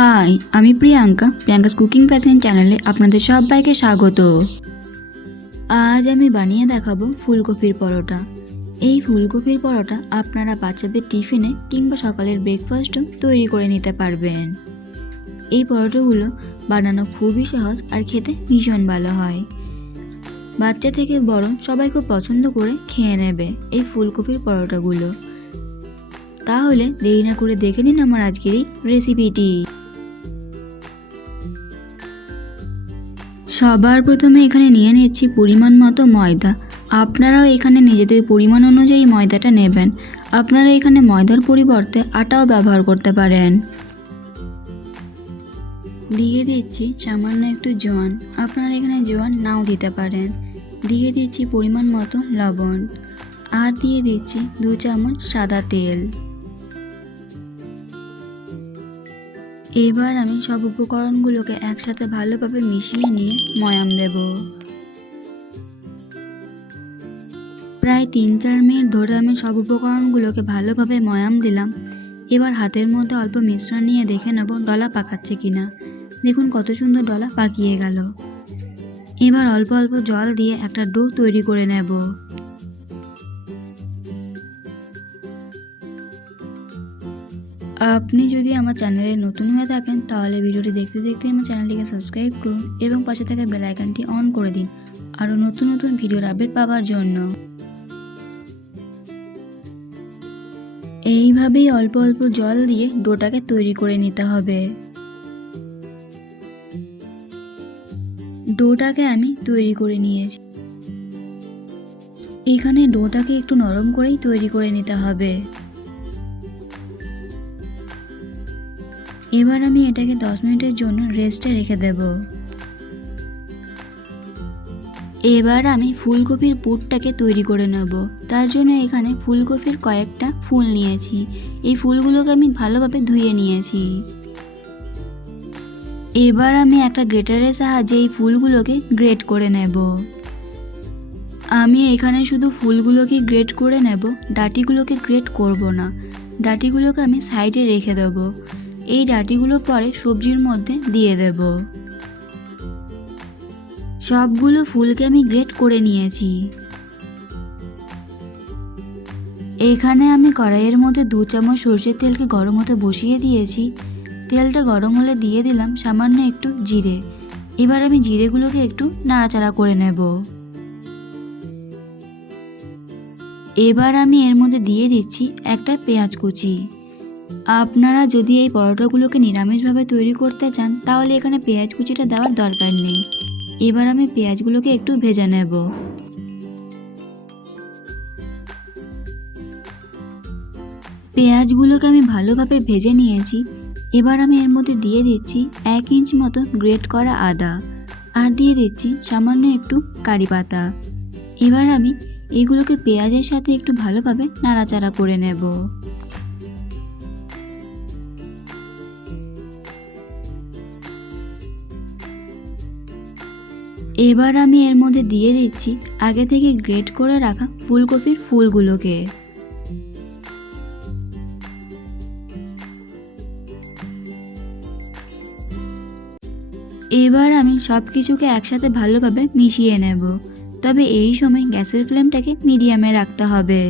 High, আমি Priyanka, Priyanka's cooking passion চ্যানেলে আপনাদের সবাইকে স্বাগত। আজ আমি বানিয়ে দেখাবো ফুলকপির পরোটা। এই ফুলকপির পরোটা আপনারা বাচ্চাদের টিফিনে কিংবা সকালের ব্রেকফাস্টও তৈরি করে নিতে পারবেন। এই পরোটাগুলো বানানো খুবই সহজ আর খেতে ভীষণ ভালো হয়। বাচ্চা থেকে বড় সবাই খুব পছন্দ করে খেয়ে নেবে এই ফুলকপির পরোটাগুলো। তাহলে দেরি না করে দেখে নিন আমার আজকের এই রেসিপিটি। সবার প্রথমে এখানে নিয়ে নিচ্ছি পরিমাণ মতো ময়দা। আপনারাও এখানে নিজেদের পরিমাণ অনুযায়ী ময়দাটা নেবেন। আপনারা এখানে ময়দার পরিবর্তে আটাও ব্যবহার করতে পারেন। দিয়ে দিচ্ছি সামান্য একটু জোয়ান। আপনারা এখানে জোয়ান নাও দিতে পারেন। দিয়ে দিচ্ছি পরিমাণ মতো লবণ। আর দিয়ে দিচ্ছি দু চামচ সাদা তেল। এবার আমি সব উপকরণগুলোকে একসাথে ভালোভাবে মিশিয়ে নিয়ে ময়াম দেব। প্রায় তিন চার মিনিট ধরে আমি সব উপকরণগুলোকে ভালোভাবে ময়াম দিলাম। এবার হাতের মধ্যে অল্প মিশ্রণ নিয়ে দেখে নেব ডলা পাকাচ্ছে কিনা। দেখুন কত সুন্দর ডলা পাকিয়ে গেল। এবার অল্প অল্প জল দিয়ে একটা ডো তৈরি করে নেব। আপনি যদি আমার চ্যানেলে নতুন হয়ে থাকেন, তাহলে ভিডিওটি দেখতে দেখতে আমার চ্যানেলটিকে সাবস্ক্রাইব করুন এবং পাশে থাকা বেল আইকনটি অন করে দিন। আরও নতুন নতুন ভিডিওর আপডেট পাওয়ার জন্য। এইভাবেই অল্প অল্প জল দিয়ে ডোটাকে তৈরি করে নিতে হবে। ডোটাকে আমি তৈরি করে নিয়েছি। এখানে ডোটাকে একটু নরম করেই তৈরি করে নিতে হবে। এবার আমি এটাকে দশ মিনিটের জন্য রেস্টে রেখে দেব। এবার আমি ফুলকপির পুরটাকে তৈরি করে নেব। তার জন্য এখানে ফুলকপির কয়েকটা ফুল নিয়েছি। এই ফুলগুলোকে আমি ভালোভাবে ধুয়ে নিয়েছি। এবার আমি একটা গ্রেটারের সাহায্যে এই ফুলগুলোকে গ্রেট করে নেব। আমি এখানে শুধু ফুলগুলোকে গ্রেট করে নেব, ডাটিগুলোকে গ্রেট করব না। ডাটিগুলোকে আমি সাইডে রেখে দেবো। এই ডাটিগুলো পরে সবজির মধ্যে দিয়ে দেব। সবগুলো ফুলকে আমি গ্রেট করে নিয়েছি। এখানে আমি কড়াইয়ের মধ্যে দু চামচ সর্ষের তেলকে গরম হতে বসিয়ে দিয়েছি। তেলটা গরম হলে দিয়ে দিলাম সামান্য একটু জিরে। এবার আমি জিরেগুলোকে একটু নাড়াচাড়া করে নেব। এবার আমি এর মধ্যে দিয়ে দিচ্ছি একটা পেঁয়াজ কুচি। আপনারা যদি এই পরোটাগুলোকে নিরামিষভাবে তৈরি করতে চান, তাহলে এখানে পেঁয়াজ কুচিটা দেওয়ার দরকার নেই। এবার আমি পেঁয়াজগুলোকে একটু ভেজে নেব। পেঁয়াজগুলোকে আমি ভালোভাবে ভেজে নিয়েছি। এবার আমি এর মধ্যে দিয়ে দিচ্ছি এক ইঞ্চ মতো গ্রেট করা আদা। আর দিয়ে দিচ্ছি সামান্য একটু কারি পাতা। এবার আমি এগুলোকে পেঁয়াজের সাথে একটু ভালোভাবে নাড়াচাড়া করে নেব। এবার আমি এর মধ্যে দিয়ে দিচ্ছি আগে থেকে গ্রেট করে রাখা ফুলকপির ফুলগুলোকে। এবার আমি সব কিছুকে একসাথে ভালোভাবে মিশিয়ে নেব। তবে এই সময় গ্যাসের ফ্লেমটাকে মিডিয়ামে রাখতে হবে।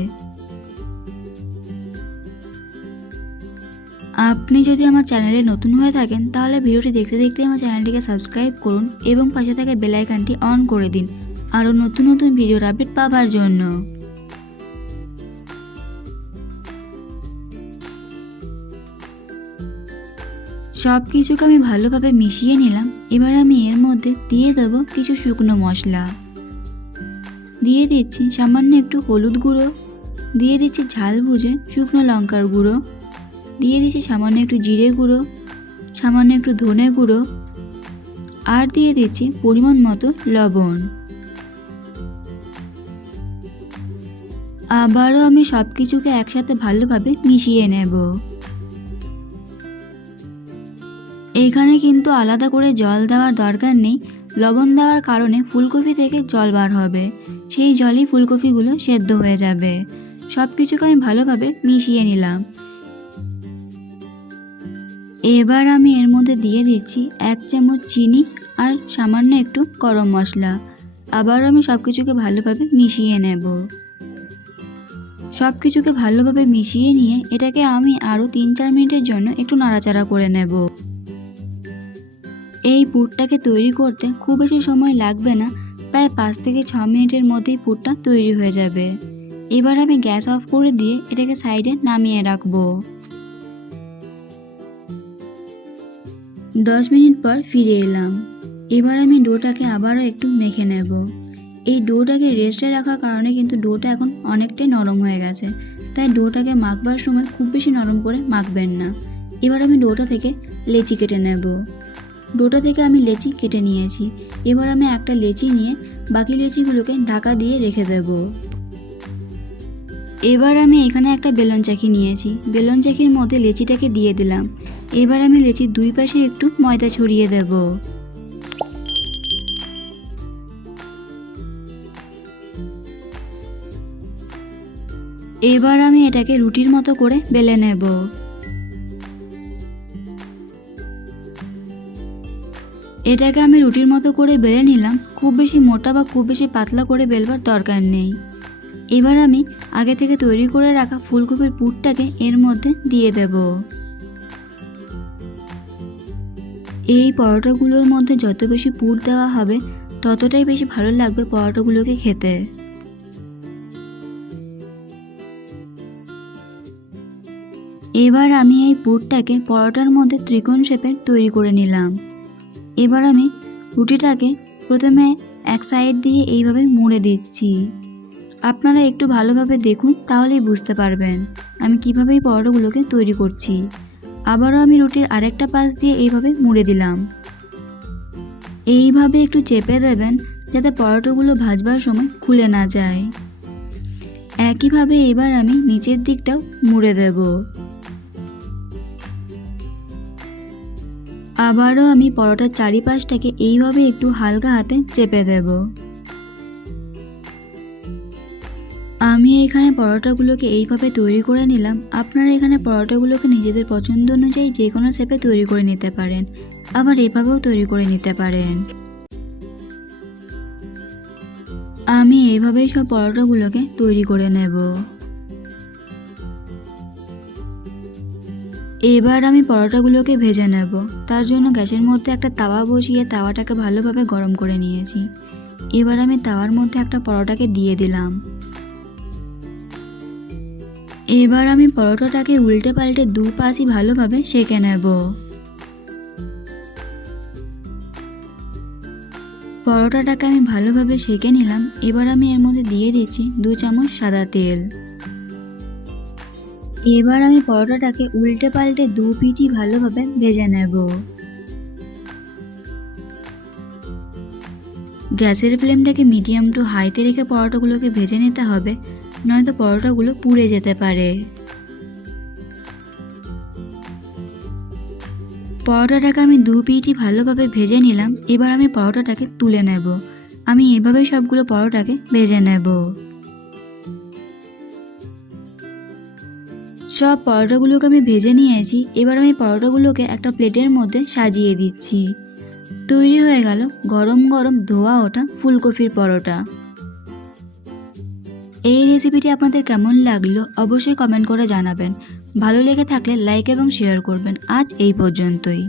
আপনি যদি আমার চ্যানেলে নতুন হয়ে থাকেন, তাহলে ভিডিওটি দেখতে দেখতে আমার চ্যানেলটিকে সাবস্ক্রাইব করুন এবং পাশে থাকা বেল আইকনটি অন করে দিন। আরও নতুন নতুন ভিডিওর আপডেট পাওয়ার জন্য। সব কিছুকে আমি ভালোভাবে মিশিয়ে নিলাম। এবার আমি এর মধ্যে দিয়ে দেবো কিছু শুকনো মশলা। দিয়ে দিচ্ছি সামান্য একটু হলুদ গুঁড়ো। দিয়ে দিচ্ছি ঝাল বুঝে শুকনো লঙ্কার গুঁড়ো। দিয়ে দিচ্ছি সামান্য একটু জিরে গুঁড়ো, সামান্য একটু ধনে গুঁড়ো, আর দিয়ে দিচ্ছি পরিমাণ মতো লবণ। আবারও আমি সব কিছুকে একসাথে ভালোভাবে মিশিয়ে নেব। এখানে কিন্তু আলাদা করে জল দেওয়ার দরকার নেই। লবণ দেওয়ার কারণে ফুলকপি থেকে জল বার হবে। সেই জলই ফুলকপিগুলো সেদ্ধ হয়ে যাবে। সব কিছুকে আমি ভালোভাবে মিশিয়ে নিলাম। এবার আমি এর মধ্যে দিয়ে দিচ্ছি এক চামচ চিনি আর সামান্য একটু গরম মশলা। আবার আমি সব কিছুকে ভালোভাবে মিশিয়ে নেব। সব কিছুকে ভালোভাবে মিশিয়ে নিয়ে এটাকে আমি আরও তিন চার মিনিটের জন্য একটু নাড়াচাড়া করে নেব। এই পুরটাকে তৈরি করতে খুব বেশি সময় লাগবে না, প্রায় পাঁচ থেকে ছ মিনিটের মধ্যেই পুরটা তৈরি হয়ে যাবে। এবার আমি গ্যাস অফ করে দিয়ে এটাকে সাইডে নামিয়ে রাখব। দশ মিনিট পর ফিরে এলাম। এবার আমি ডোটাকে আবারও একটু মেখে নেব। এই ডোটাকে রেস্টে রাখার কারণে কিন্তু ডোটা এখন অনেকটাই নরম হয়ে গেছে। তাই ডোটাকে মাখবার সময় খুব বেশি নরম করে মাখবেন না। এবার আমি ডোটা থেকে লেচি কেটে নেব। ডোটা থেকে আমি লেচি কেটে নিয়েছি। এবার আমি একটা লেচি নিয়ে বাকি লেচিগুলোকে ঢাকা দিয়ে রেখে দেব। এবার আমি এখানে একটা বেলন চাকি নিয়েছি। বেলন চাকির মধ্যে লেচিটাকে দিয়ে দিলাম। এবার আমি লেচির দুই পাশে একটু ময়দা ছড়িয়ে দেব। এবার আমি এটাকে রুটির মতো করে বেলে নেব। এটাকে আমি রুটির মতো করে বেলে নিলাম, খুব বেশি মোটা বা খুব বেশি পাতলা করে বেলবার দরকার নেই। এবার আমি আগে থেকে তৈরি করে রাখা ফুলকপির পুরটাকে এর মধ্যে দিয়ে দেব। এই পরোটাগুলোর মধ্যে যত বেশি পুর দেওয়া হবে, ততটাই বেশি ভালো লাগবে পরোটাগুলোকে খেতে। এবার আমি এই পুরটাকে পরোটার মধ্যে ত্রিকোণ শেপের তৈরি করে নিলাম। এবার আমি রুটিটাকে প্রথমে এক সাইড দিয়ে এইভাবে মুড়ে দিচ্ছি। আপনারা একটু ভালোভাবে দেখুন, তাহলেই বুঝতে পারবেন আমি কীভাবে এই পরোটাগুলোকে তৈরি করছি। আবারও আমি রুটির আরেকটা পাশ দিয়ে এইভাবে মুড়ে দিলাম। এইভাবে একটু চেপে দেবেন যাতে পরোটাগুলো ভাজবার সময় খুলে না যায়। একইভাবে এবার আমি নিচের দিকটাও মুড়ে দেব। আবারও আমি পরোটার চারিপাশটাকে এইভাবে একটু হালকা হাতে চেপে দেব। আমি এখানে পরোটাগুলোকে এইভাবে তৈরি করে নিলাম। আপনারা এখানে পরোটাগুলোকে নিজেদের পছন্দ অনুযায়ী যে কোনো শেপে তৈরি করে নিতে পারেন। আবার এভাবেও তৈরি করে নিতে পারেন। আমি এইভাবেই সব পরোটাগুলোকে তৈরি করে নেব। এবার আমি পরোটাগুলোকে ভেজে নেব। তার জন্য গ্যাসের মধ্যে একটা তাওয়া বসিয়ে তাওয়াটাকে ভালোভাবে গরম করে নিয়েছি। এবার আমি তাওয়ার মধ্যে একটা পরোটাকে দিয়ে দিলাম। এবার আমি পরোটাটাকে উল্টে পাল্টে দু পাশই ভালোভাবে সেঁকে নেব। পরোটাটাকে আমি ভালোভাবে সেঁকে নিলাম। এবার আমি এর মধ্যে দিয়ে দিচ্ছি দু চামচ সাদা তেল। এবার আমি পরোটাটাকে উল্টে পাল্টে দু পিঠই ভালোভাবে ভেজে নেব। গ্যাসের ফ্লেমটাকে মিডিয়াম টু হাইতে রেখে পরোটাগুলোকে ভেজে নিতে হবে। নয়তো পরোটাগুলো পুড়ে যেতে পারে। পরোটাটাকে আমি দু পিঠই ভালোভাবে ভেজে নিলাম, এবার আমি পরোটাটাকে তুলে নেব। আমি এভাবে সবগুলো পরোটাকে ভেজে নেব। সব পরোটাগুলোকে আমি ভেজে নিয়েছি, এবার আমি পরোটাগুলোকে একটা প্লেটের মধ্যে সাজিয়ে দিচ্ছি। তৈরি হয়ে গেল গরম গরম ধোয়া ওঠা ফুলকপির পরোটা। এই রেসিপিটি আপনাদের কেমন লাগল অবশ্যই কমেন্ট করে জানাবেন। ভালো লেগে থাকলে লাইক এবং শেয়ার করবেন। আজ এই পর্যন্তই।